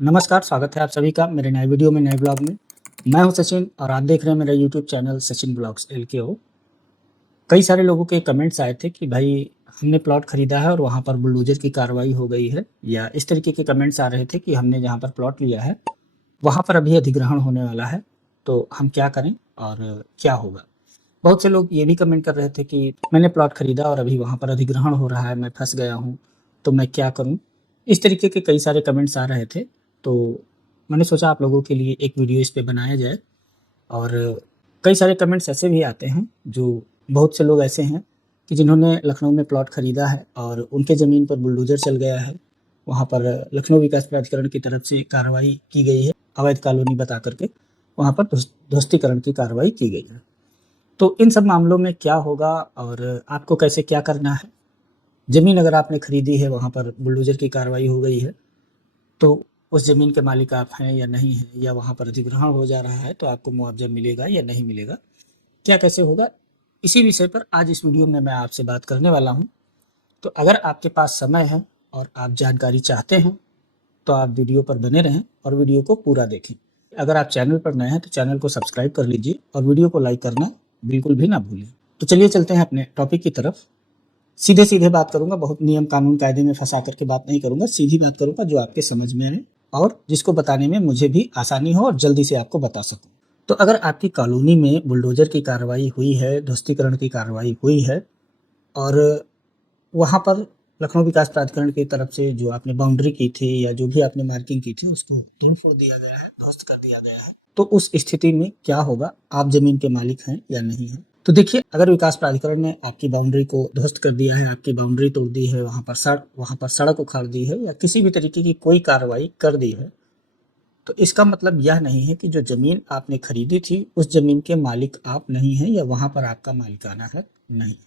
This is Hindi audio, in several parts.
नमस्कार, स्वागत है आप सभी का मेरे नए वीडियो में, नए ब्लॉग में। मैं हूं सचिन और आप देख रहे हैं मेरा YouTube channel Sachin blogs LKO। कई सारे लोगों के कमेंट्स आए थे कि भाई हमने प्लॉट खरीदा है और वहां पर बुलडोजर की कार्रवाई हो गई है, या इस तरीके के कमेंट्स आ रहे थे कि हमने जहां पर प्लॉट लिया है वहां पर अभी अधिग्रहण होने वाला है, तो हम क्या करें और क्या होगा। बहुत से लोग ये भी कमेंट कर रहे थे कि मैंने प्लॉट खरीदा और अभी वहां पर अधिग्रहण हो रहा है, मैं फंस गया हूँ, तो मैं क्या करूँ। इस तरीके के कई सारे कमेंट्स आ रहे थे, तो मैंने सोचा आप लोगों के लिए एक वीडियो इस पे बनाया जाए। और कई सारे कमेंट्स ऐसे भी आते हैं, जो बहुत से लोग ऐसे हैं कि जिन्होंने लखनऊ में प्लॉट खरीदा है और उनके ज़मीन पर बुलडोज़र चल गया है। वहाँ पर लखनऊ विकास प्राधिकरण की तरफ से कार्रवाई की गई है, अवैध कॉलोनी बता करके वहाँ पर ध्वस्तीकरण की कार्रवाई की गई है। तो इन सब मामलों में क्या होगा और आपको कैसे क्या करना है। ज़मीन अगर आपने खरीदी है, वहाँ पर बुलडोज़र की कार्रवाई हो गई है, तो उस ज़मीन के मालिक आप हैं या नहीं हैं, या वहाँ पर अधिग्रहण हो जा रहा है तो आपको मुआवजा मिलेगा या नहीं मिलेगा, क्या कैसे होगा। इसी विषय पर आज इस वीडियो में मैं आपसे बात करने वाला हूँ। तो अगर आपके पास समय है और आप जानकारी चाहते हैं तो आप वीडियो पर बने रहें और वीडियो को पूरा देखें। अगर आप चैनल पर नए हैं तो चैनल को सब्सक्राइब कर लीजिए और वीडियो को लाइक करना बिल्कुल भी ना भूलें। तो चलिए चलते हैं अपने टॉपिक की तरफ। सीधे सीधे बात करूंगा, बहुत नियम कानून कायदे में फंसा करके बात नहीं करूंगा, सीधी बात करूंगा जो आपके समझ में आए और जिसको बताने में मुझे भी आसानी हो और जल्दी से आपको बता सकूं। तो अगर आपकी कॉलोनी में बुलडोजर की कार्रवाई हुई है, ध्वस्तीकरण की कार्रवाई हुई है और वहाँ पर लखनऊ विकास प्राधिकरण की तरफ से जो आपने बाउंड्री की थी या जो भी आपने मार्किंग की थी उसको तोड़ फोड़ दिया गया है, ध्वस्त कर दिया गया है, तो उस स्थिति में क्या होगा, आप जमीन के मालिक हैं या नहीं हैं। तो देखिए, अगर विकास प्राधिकरण ने आपकी बाउंड्री को ध्वस्त कर दिया है, आपकी बाउंड्री तोड़ दी है, वहाँ पर सड़क उखाड़ दी है या किसी भी तरीके की कोई कार्रवाई कर दी है, तो इसका मतलब यह नहीं है कि जो जमीन आपने खरीदी थी उस जमीन के मालिक आप नहीं हैं या वहां पर आपका मालिकाना हक नहीं है।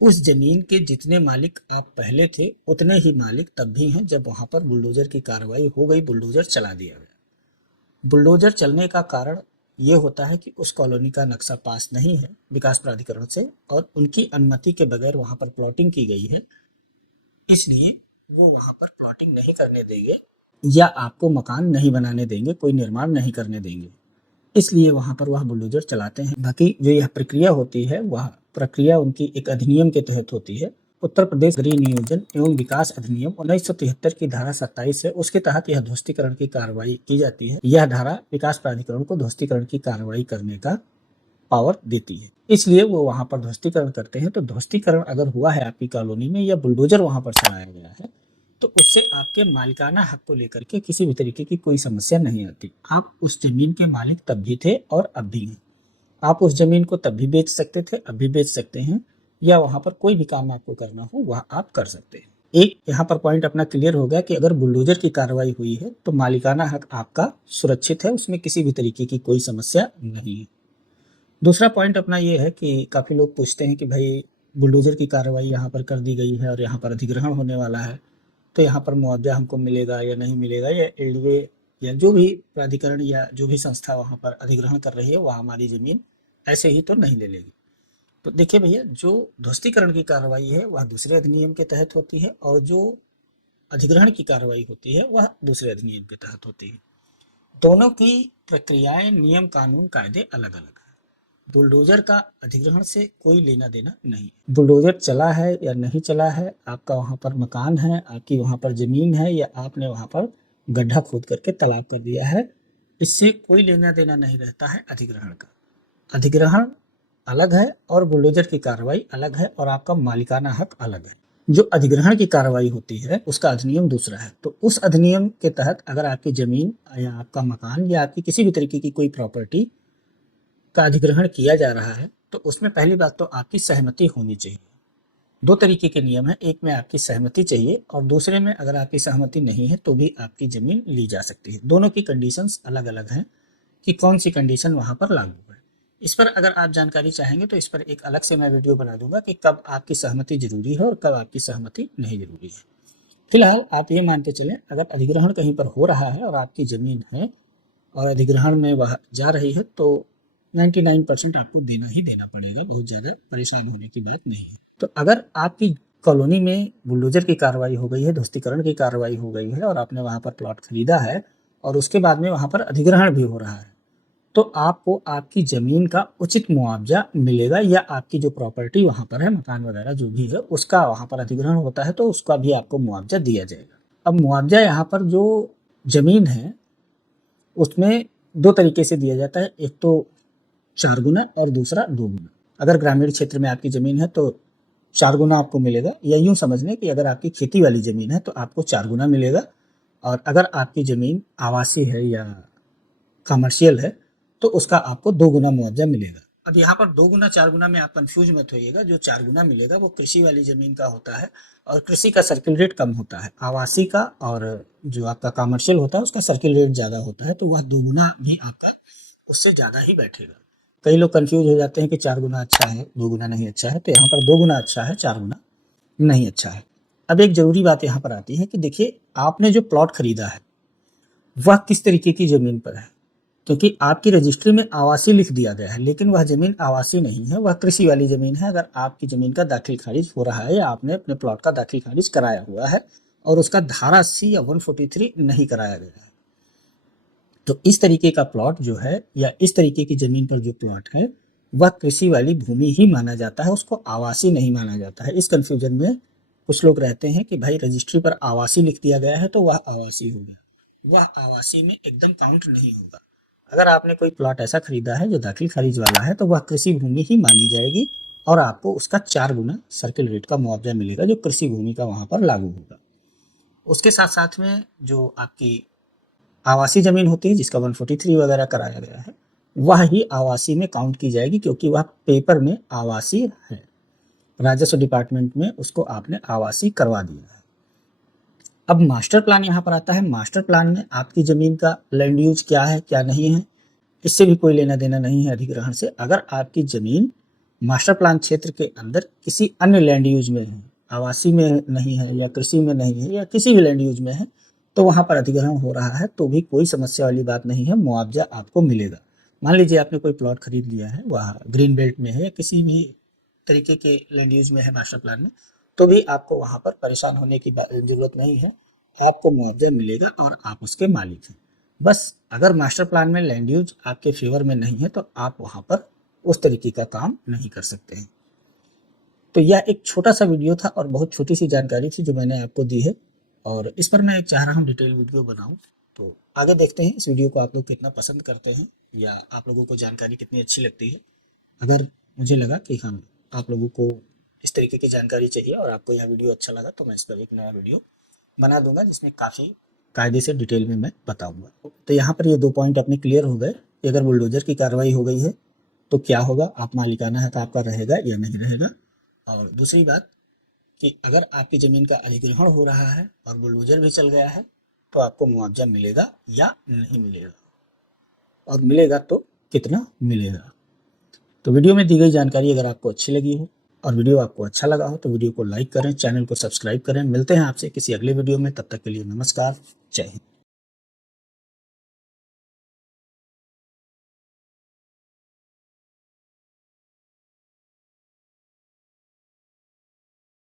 उस जमीन के जितने मालिक आप पहले थे उतने ही मालिक तब भी हैं जब वहां पर बुलडोजर की कार्रवाई हो गई, बुलडोजर चला दिया गया। बुलडोजर चलने का कारण ये होता है कि उस कॉलोनी का नक्शा पास नहीं है विकास प्राधिकरण से और उनकी अनुमति के बगैर वहां पर प्लॉटिंग की गई है, इसलिए वो वहां पर प्लॉटिंग नहीं करने देंगे या आपको मकान नहीं बनाने देंगे, कोई निर्माण नहीं करने देंगे, इसलिए वहां पर वह बुलडोजर चलाते हैं। बाकी जो यह प्रक्रिया होती है, वह प्रक्रिया उनकी एक अधिनियम के तहत होती है। उत्तर प्रदेश गृह नियोजन एवं विकास अधिनियम 1973 की धारा 27 है, उसके तहत यह ध्वस्तीकरण की कार्रवाई की जाती है। यह धारा विकास प्राधिकरण को ध्वस्तीकरण की कार्रवाई करने का पावर देती है, इसलिए वो वहां पर ध्वस्तीकरण करते हैं। तो ध्वस्तीकरण अगर हुआ है आपकी कॉलोनी में या बुलडोजर वहां पर चलाया गया है, तो उससे आपके मालिकाना हक को लेकर के किसी भी तरीके की कोई समस्या नहीं आती। आप उस जमीन के मालिक तब भी थे और अब भी हैं। आप उस जमीन को तब भी बेच सकते थे, अब भी बेच सकते हैं, या वहां पर कोई भी काम आपको करना हो वह आप कर सकते हैं। एक यहाँ पर पॉइंट अपना क्लियर हो गया कि अगर बुलडोजर की कार्रवाई हुई है तो मालिकाना हक आपका सुरक्षित है, उसमें किसी भी तरीके की कोई समस्या नहीं है। दूसरा पॉइंट अपना ये है कि काफ़ी लोग पूछते हैं कि भाई बुलडोज़र की कार्रवाई यहाँ पर कर दी गई है और यहाँ पर अधिग्रहण होने वाला है, तो यहाँ पर मुआवजा हमको मिलेगा या नहीं मिलेगा, या एलडीए या जो भी प्राधिकरण या जो भी संस्था वहाँ पर अधिग्रहण कर रही है वह हमारी ज़मीन ऐसे ही तो नहीं ले लेगी। तो देखिए भैया, जो ध्वस्तीकरण की कार्रवाई है वह दूसरे अधिनियम के तहत होती है और जो अधिग्रहण की कार्रवाई होती है वह दूसरे अधिनियम के तहत होती है। दोनों की प्रक्रियाएं, नियम कानून कायदे अलग अलग है। बुलडोजर का अधिग्रहण से कोई लेना देना नहीं। बुलडोजर चला है या नहीं चला है, आपका वहां पर मकान है, आपकी वहां पर जमीन है, या आपने वहां पर गड्ढा खोद करके तालाब कर दिया है, इससे कोई लेना देना नहीं रहता है अधिग्रहण का। अधिग्रहण अलग है और बुलडोजर की कार्रवाई अलग है और आपका मालिकाना हक अलग है। जो अधिग्रहण की कार्रवाई होती है उसका अधिनियम दूसरा है। तो उस अधिनियम के तहत अगर आपकी जमीन या आपका मकान या आपकी किसी भी तरीके की कोई प्रॉपर्टी का अधिग्रहण किया जा रहा है, तो उसमें पहली बात तो आपकी सहमति होनी चाहिए। दो तरीके के नियम है, एक में आपकी सहमति चाहिए और दूसरे में अगर आपकी सहमति नहीं है तो भी आपकी जमीन ली जा सकती है। दोनों की कंडीशंस अलग अलग हैं कि कौन सी कंडीशन वहां पर लागू है। इस पर अगर आप जानकारी चाहेंगे तो इस पर एक अलग से मैं वीडियो बना दूंगा कि कब आपकी सहमति जरूरी है और कब आपकी सहमति नहीं जरूरी है। फिलहाल आप ये मानते चलें, अगर अधिग्रहण कहीं पर हो रहा है और आपकी जमीन है और अधिग्रहण में वह जा रही है, तो 99% आपको देना ही देना पड़ेगा, बहुत ज़्यादा परेशान होने की बात नहीं है। तो अगर आपकी कॉलोनी में बुलडोजर की कार्रवाई हो गई है, ध्वस्तीकरण की कार्रवाई हो गई है और आपने वहाँ पर प्लॉट खरीदा है और उसके बाद में वहाँ पर अधिग्रहण भी हो रहा है, तो आपको आपकी ज़मीन का उचित मुआवजा मिलेगा या आपकी जो प्रॉपर्टी वहाँ पर है, मकान वगैरह जो भी है, उसका वहाँ पर अधिग्रहण होता है तो उसका भी आपको मुआवजा दिया जाएगा। अब मुआवजा यहाँ पर जो ज़मीन है उसमें 2 तरीके से दिया जाता है, एक तो 4 गुना और दूसरा 2 गुना। अगर ग्रामीण क्षेत्र में आपकी ज़मीन है तो 4 गुना आपको मिलेगा, या यूँ समझ लें कि अगर आपकी खेती वाली ज़मीन है तो आपको 4 गुना मिलेगा, और अगर आपकी ज़मीन आवासीय है या कमर्शियल है तो उसका आपको 2 गुना मुआवजा मिलेगा। अब यहाँ पर 2 गुना 4 गुना में आप कंफ्यूज मत होइएगा, जो 4 गुना मिलेगा वो कृषि वाली ज़मीन का होता है और कृषि का सर्किल रेट कम होता है, आवासीय का और जो आपका कमर्शियल होता है उसका सर्किल रेट ज़्यादा होता है, तो वह 2 गुना भी आपका उससे ज़्यादा ही बैठेगा। कई लोग कंफ्यूज हो जाते हैं कि 4 गुना अच्छा है, 2 गुना नहीं अच्छा है, तो यहाँ पर 2 गुना अच्छा है, 4 गुना नहीं अच्छा है। अब एक ज़रूरी बात यहाँ पर आती है कि देखिए, आपने जो प्लॉट खरीदा है वह किस तरीके की ज़मीन पर है, क्योंकि आपकी रजिस्ट्री में आवासीय लिख दिया गया है, लेकिन वह ज़मीन आवासीय नहीं है, वह कृषि वाली ज़मीन है। अगर आपकी ज़मीन का दाखिल खारिज हो रहा है या आपने अपने प्लॉट का दाखिल खारिज कराया हुआ है और उसका धारा 80 या 143 नहीं कराया गया है, तो इस तरीके का प्लॉट जो है या इस तरीके की ज़मीन पर जो प्लॉट है वह कृषि वाली भूमि ही माना जाता है, उसको आवासीय नहीं माना जाता है। इस कन्फ्यूजन में कुछ लोग रहते हैं कि भाई रजिस्ट्री पर आवासीय लिख दिया गया है तो वह आवासीय हो गया, वह आवासीय में एकदम काउंट नहीं होगा। अगर आपने कोई प्लॉट ऐसा खरीदा है जो दाखिल खारिज वाला है तो वह कृषि भूमि ही मानी जाएगी और आपको उसका 4 गुना सर्किल रेट का मुआवजा मिलेगा जो कृषि भूमि का वहाँ पर लागू होगा। उसके साथ साथ में जो आपकी आवासीय ज़मीन होती है जिसका 143 वगैरह कराया गया है, वह ही आवासीय में काउंट की जाएगी क्योंकि वह पेपर में आवासीय है, राजस्व डिपार्टमेंट में उसको आपने आवासीय करवा दिया है। अब मास्टर प्लान यहाँ पर आता है। मास्टर प्लान में आपकी ज़मीन का लैंड यूज क्या है क्या नहीं है, इससे भी कोई लेना देना नहीं है अधिग्रहण से। अगर आपकी ज़मीन मास्टर प्लान क्षेत्र के अंदर किसी अन्य लैंड यूज में है, आवासीय में नहीं है या कृषि में नहीं है या किसी भी लैंड यूज में है, तो वहाँ पर अधिग्रहण हो रहा है तो भी कोई समस्या वाली बात नहीं है, मुआवजा आपको मिलेगा। मान लीजिए आपने कोई प्लॉट खरीद लिया है, वह ग्रीन बेल्ट में है या किसी भी तरीके के लैंड यूज में है मास्टर प्लान में, तो भी आपको वहाँ पर परेशान होने की जरूरत नहीं है, आपको मुआवजा मिलेगा और आप उसके मालिक हैं। बस अगर मास्टर प्लान में लैंड यूज आपके फेवर में नहीं है तो आप वहाँ पर उस तरीके का काम नहीं कर सकते हैं। तो यह एक छोटा सा वीडियो था और बहुत छोटी सी जानकारी थी जो मैंने आपको दी है, और इस पर मैं चाह रहा हूँ डिटेल वीडियो बनाऊँ। तो आगे देखते हैं इस वीडियो को आप लोग कितना पसंद करते हैं या आप लोगों को जानकारी कितनी अच्छी लगती है। अगर मुझे लगा कि हम आप लोगों को इस तरीके की जानकारी चाहिए और आपको यह वीडियो अच्छा लगा तो मैं इस पर एक नया वीडियो बना दूंगा जिसमें काफ़ी कायदे से डिटेल में मैं बताऊंगा। तो यहाँ पर ये 2 पॉइंट अपने क्लियर हो गए कि अगर बुलडोजर की कार्रवाई हो गई है तो क्या होगा, आप मालिकाना है तो आपका रहेगा या नहीं रहेगा। और दूसरी बात कि अगर आपकी ज़मीन का अधिग्रहण हो रहा है और बुलडोजर भी चल गया है तो आपको मुआवजा मिलेगा या नहीं मिलेगा, और मिलेगा तो कितना मिलेगा। तो वीडियो में दी गई जानकारी अगर आपको अच्छी लगी हो और वीडियो आपको अच्छा लगा हो तो वीडियो को लाइक करें, चैनल को सब्सक्राइब करें। मिलते हैं आपसे किसी अगले वीडियो में, तब तक के लिए नमस्कार, जय हिंद।